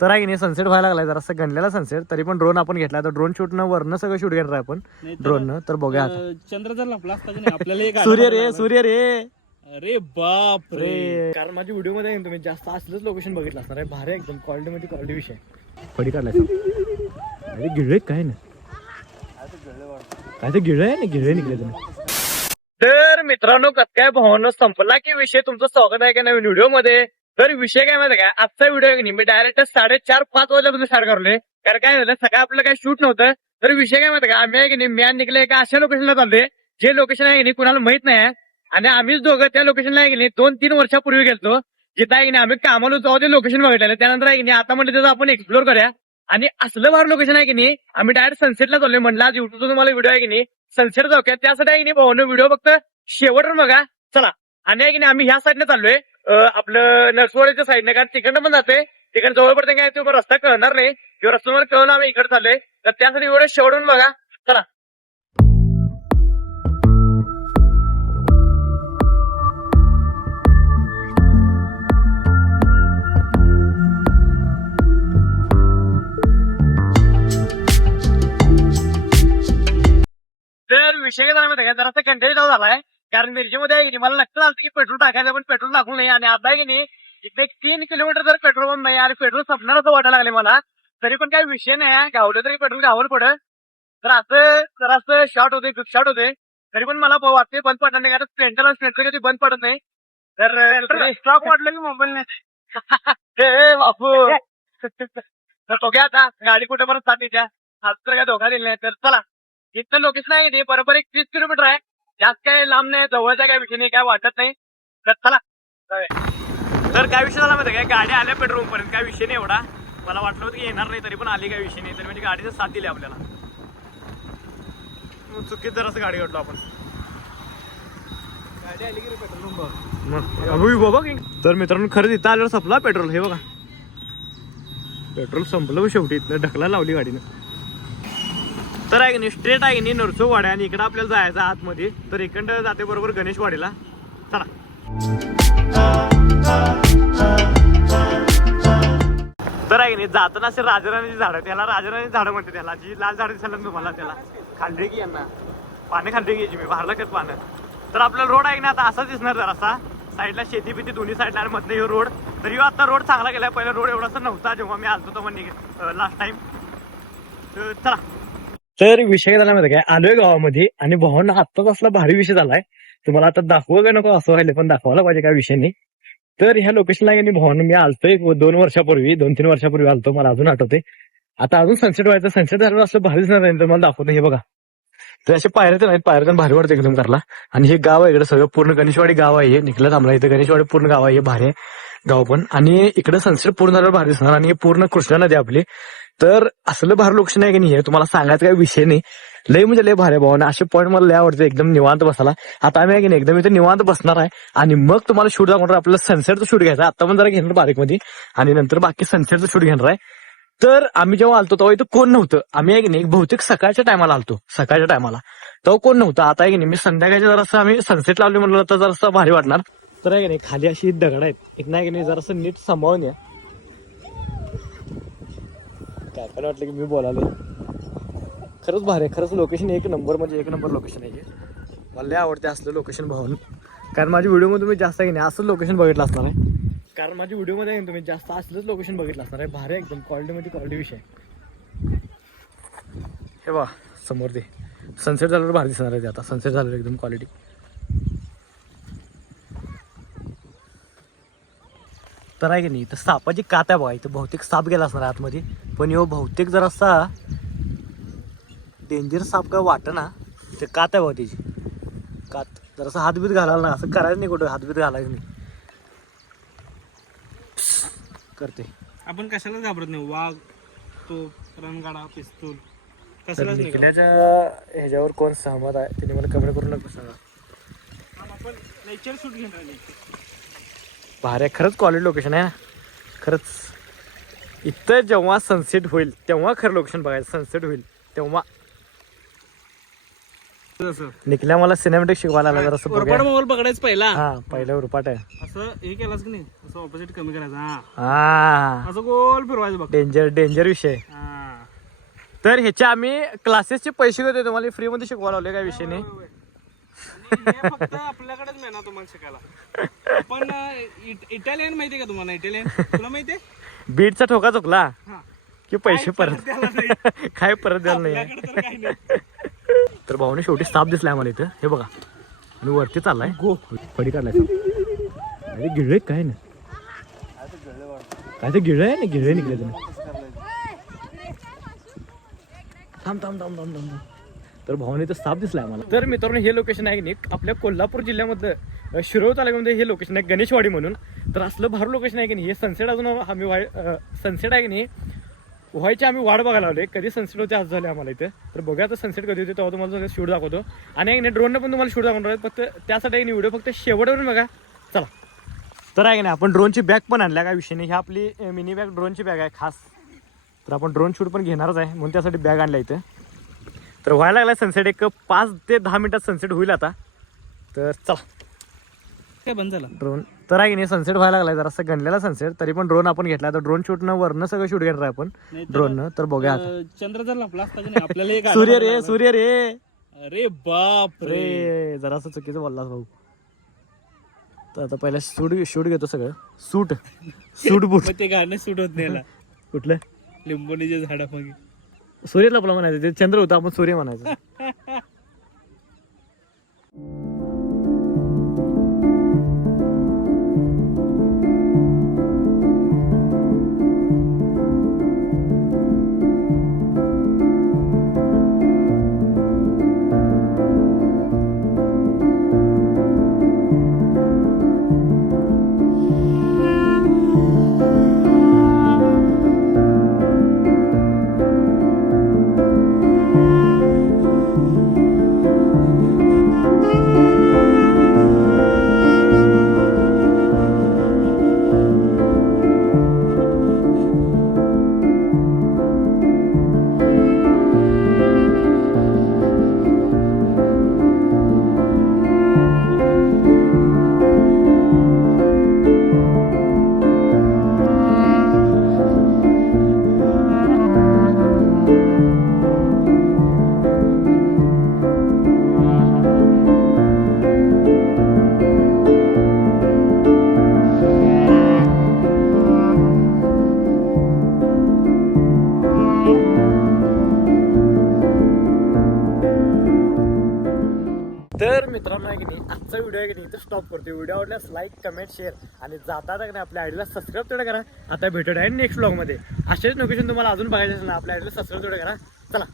तर आहे की नाही सनसेट व्हायला लागलाय जरा असं गणलेला सनसेट, तरी पण ड्रोन आपण घेतला. तर ड्रोन शूट न वरनं सगळं शूट घेणार आहे आपण ड्रोन. तर बघूया आता. चंद्र जर लपला असता की नाही आपल्याला सूर्य रे सूर्य रे अरे बाप रे. कारण माझ्या व्हिडिओ मध्ये तुम्ही जास्त असलंच लोकेशन बघितलं असणार आहे. भारी एकदम क्वालिटी मध्ये क्वालिटी विषय फडी काढलाय. अरे गिळे काय ना काय ते गिळे आहे ना गिळे निघले तुम्ही. तर मित्रांनो कसं काय भावना संपला की विषय. तुमचं स्वागत आहे का नवीन व्हिडिओ मध्ये. तर विषय काय माहिती काय, आजचा व्हिडिओ आहे की नाही मी डायरेक्ट 4:30-5 वाजल्यापासून स्टार्ट करलोय. कारण काय झालं सकाळी आपलं काही शूट नव्हतं. तर विषय काय माहिती का, आम्ही आहे की नाही मी निघले एका अशा लोकेशनला चाललोय जे लोकेशन आहे की नाही कुणाला माहित नाही. आणि आम्हीच दोघं त्या लोकेशनला आहे की नाही 2-3 वर्षापूर्वी गेलतो. जिथं आहे की नाही आम्ही कामाला होतो ते लोकेशन बघितलेलं. त्यानंतर आहे की नाही आता म्हणलं त्याचं आपण एक्सप्लोर करूया. आणि असलं भार लोकेशन आहे की नाही आम्ही डायरेक्ट सनसेटला चाललोय. म्हणलं आज युट्यूबचा तुम्हाला व्हिडिओ आहे की नाही सनसेट जाऊ. त्यासाठी आहे की नाही भाऊनो व्हिडिओ फक्त शेवट बघा चला. आणि आहे की नाही आम्ही ह्या साईडने चाललोय आपलं नरसोवाडीच्या साईडने. कारण तिकडनं पण जातोय तिकडे जवळ पडते काय तो रस्ता कळणार नाही किंवा रस्त्यावर कळून आम्ही इकडे चाललोय. तर त्यासाठी व्हिडिओ शेवटून बघा चला. तर विषय काय झाला माहिती का, जरासा कंटाळा झालाय. कारण मिरजेमध्ये आहे की मला नक्की लागतं की पेट्रोल टाकायचं पण पेट्रोल टाकून नाही. आणि आता आहे की नाही इथे 3 किलोमीटर जर पेट्रोल पंप नाही आणि पेट्रोल संपणार असं वाटायला लागले मला. तरी पण काही विषय नाही, गावलं तरी पेट्रोल गावलं पडत. तर असं जरासं शॉर्ट होते ग्रुप शॉर्ट होते. तरी पण मला वाटते बंद पडणार नाही. कारण स्प्लेंडर कधी बंद पडत नाही. तर स्टॉक वाटलं की मोबाईल नाही बापू. तर बघूया आता गाडी कुठे पर्यंत जाते त्या. आज तर काय धोका दिला नाही. तर चला इथं लोकेशन आहे ते बरोबर 30 किलोमीटर आहे. जास्त काय लांब नाही, जवळचा काय विषय नाही, काय वाटत नाही. तर चला. तर काय विषय झाला माहिती काय, गाडी आल्या पेट्रोल पर्यंत काय विषय नाही एवढा. मला वाटलं होतं की येणार नाही तरी पण आली काय विषय नाही. तर म्हणजे गाडीचं साथ दिली आपल्याला. चुकीत जरासं गाडी काढलो आपण. गाडी आली की पेट्रोल पंप बाबा. तर मित्रांनो खरंच इथं आल्यावर संपला पेट्रोल. हे बघा पेट्रोल संपलं शेवटी. इथं ढकला लावली गाडीनं. तर आहे की नाही स्ट्रेट आहे की नाही नरसोवाडी आणि इकडं आपल्याला जायचं आतमध्ये. तर इकडं जाते बरोबर गणेशवाडीला. चला. तर आहे की नाही जाताना असे राजराणीची झाडं, त्याला राजराणी झाडं म्हणते. त्याला जी लाल झाडं दिसलं तुम्हाला त्याला खाल्ले की यांना पानं खाल्ले घ्यायची मी बाहेर लागत पानं. तर आपला रोड आहे ना आता असाच दिसणार जरासा. साईडला शेती बिती दोन्ही साईडला आणि मधलं हे रोड. तर ह्यो आता रोड चांगला गेलाय. पहिला रोड एवढासा नव्हता जेव्हा मी आलतो तेव्हा लास्ट टाइम. तर चला. तर विषय झाला माहिती काय, आलोय गावामध्ये आणि भावांना आत्ताच असला भारी विषय झालाय. तुम्हाला आता दाखवू का नको असं व्हायला, पण दाखवायला पाहिजे काय विषय नाही. तर ह्या लोकेशनला गेली भावांना मी आलतोय 2-3 वर्षापूर्वी आलतो. मला अजून आठवते. आता अजून सनसेट व्हायचं. सनसेट झालं असं भारी दिसणार नाही. तर मला दाखवतो हे बघा. तर असे पायऱ्या तर नाहीत, पायऱ्या भारी वाटतं एकदम करला. आणि हे गाव आहे इकडे सगळं पूर्ण गणेशवाडी गाव आहे. हे निघलं थांबला इथं गणेशवाडी पूर्ण गाव आहे. हे भारी आहे गाव पण. आणि इकडे सनसेट पूर्ण झाल्यावर भारी दिसणार. आणि हे पूर्ण कृष्णा नदी आपली. तर असलं भारी लोकेशन आहे की नाही, तुम्हाला सांगायचं काही विषय नाही. लय म्हणजे लय भारी भावना. असे पॉईंट मला लय आवडते एकदम निवांत बसायला. आता आम्ही आहे की नाही एकदम इथे निवांत बसणार आहे. आणि मग तुम्हाला शूट दाखवणार. आपल्याला सनसेटचं शूट घ्यायचं. आता पण जरा घेणार बारीक मध्ये आणि नंतर बाकी सनसेटचं शूट घेणार आहे. तर आम्ही जेव्हा आलतो तेव्हा इथं कोण नव्हतं. आम्ही आहे की नाही बहुतेक सकाळच्या टायमाला आलतो. सकाळच्या टायमाला तेव्हा कोण नव्हतं. आता आहे की नाही मी संध्याकाळच्या जरासं आम्ही सनसेट लावली म्हणलं तर जरासं भारी वाटणार. तर आहे की नाही खाली अशी दगड आहेत. एक नाही की नाही जरासं नीट सांभाळून या. काय पण वाटलं की मी बोलालो. खरंच भारी आहे. खरंच लोकेशन एक नंबर म्हणजे एक नंबर लोकेशन आहे. मला लय आवडते असलं लोकेशन भावून. कारण माझ्या व्हिडिओमध्ये तुम्ही जास्त आहे की नाही असंच लोकेशन बघितलं असणार आहे. कारण माझ्या व्हिडिओमध्ये तुम्ही जास्त असलंच लोकेशन बघितलं असणार आहे. भारी एकदम क्वालिटीमध्ये क्वालिटी विषय. हे बा समोर ते सनसेट झाल्यावर भारी दिसणार आहे. ते आता सनसेट झाल्यावर एकदम क्वालिटी. तर आहे की नाही तर सापाची कात आहे बघा. इथं बहुतेक साप गेला असणार आतमध्ये. पण यो बहुतेक जरासा डेंजर साप काय वाटत ना. ते कात आहे बघा त्याची कात. जरासा हातबीत घालायला ना असं करायचं नाही. कुठं हातबीत घालायचं नाही. करते आपण कशालाच घाबरत नाही. वाघ तो रणगाडा पिस्तूल कशालाच नाही. ह्याच्यावर कोण सहमत आहे त्याने मला कमेंट करून नको सांगा. आपण नेचर शूट घेणार. भारी आहे खरंच क्वालिटी लोकेशन आहे. खरंच इथं जेव्हा सनसेट होईल तेव्हा खरं लोकेशन बघायचं. सनसेट होईल तेव्हा असं निखिल्या मला सिनेमॅटिक शिकवायला लागला जरा वरपाट मोबाईल पकडायचं पहिला हा पहिलं उरपाट आहे असं हे केलास की नाही असं ऑपोजिट कमी करायचं हा हा असं गोल फिरवायचं बघ डेंजर विषय. हा तर ह्याचे आम्ही क्लासेसचे पैसे देतोय तुम्हाला फ्री मध्ये शिकवायला लावले काय विषय नाही. आणि हे फक्त आपल्याकडेच मिळणार तुम्हाला शिकायला. पण इटालियन माहितीये का तुम्हाला? इटालियन तुला माहितीये? बीटचा ठोका चुकला हा. की पैसे परत द्यायला नाही. काय परत द्यायला नाही. आपल्याकडे तर काही नाही. तर भाऊने शेवटी साप दिसलाय आम्हाला इथं हे बघा आणि वरती चाललाय फडी काढलाय साप. अरे गिळले काय ना काय ते गिळ आहे ना गिळे निघले तुम्ही थांब थांब थांब थांब थांब. तर भाऊने इथं साप दिसलाय आम्हाला. तर मित्रांनो हे लोकेशन आहे की नाही आपल्या कोल्हापूर जिल्ह्यामधलं शिरोळ तालुक्यामध्ये हे लोकेशन आहे गणेशवाडी म्हणून. तर असलं भारी लोकेशन आहे की नाही हे सनसेट अजून आम्ही सनसेट आहे की नाही व्हायची आम्ही वाट बघायला लावले कधी सनसेट होते आज झाले आम्हाला इथे. तर बघूया आता सनसेट कधी होते तेव्हा तुम्हाला सगळं शूट दाखवतो आणि एक ड्रोननं पण तुम्हाला शूट दाखवणार आहे. फक्त त्यासाठी एक व्हिडिओ फक्त शेवटवरून बघा चला. तर आहे की नाही आपण ड्रोनची बॅग पण आणल्या काय विषय नाही. ही आपली मिनी बॅग ड्रोनची बॅग आहे खास. तर आपण ड्रोन शूट पण घेणारच आहे म्हणून त्यासाठी बॅग आणल्या इथे. तर व्हायला लागला सनसेट एक 5 ते 10 मिनिटात सनसेट होईल आता. तर चला काय बंद झाला ड्रोन. तर आहे की नाही सनसेट व्हायला लागलाय जरा असं गणलेला सनसेट तरी पण ड्रोन आपण घेतला. तर ड्रोन शूटनं वरनं सगळं शूट घेणार आहे आपण ड्रोननं. तर बघूया आता. चंद्र जर लपला असता की नाही आपल्याला एक सूर्य रे सूर्य रे अरे बाप रे. रे जरा असं चुकीचं बोललास भाऊ. तर आता पहिला शूट घेतो सगळं सूट बूट. मग ते गाणं सूट होत नाही याला. कुठलं लिंबोनीच्या झाडामागे सूर्य लपला म्हणायचं ते चंद्र होता आपण सूर्य म्हणायचं. तर मित्रांनो आहे की नाही आजचा व्हिडिओ आहे की नाही इथं स्टॉप करतो. व्हिडिओ आवडल्यास लाईक कमेंट शेअर आणि जाता का नाही आपल्या आयडीला सबस्क्राईब तेवढं करा. आता भेटूया नेक्स्ट व्लॉगमध्ये. असेच लोकेशन तुम्हाला अजून बघायचं असेल ना आपल्या आयडीला सबस्क्राईब तेवढं करा. चला.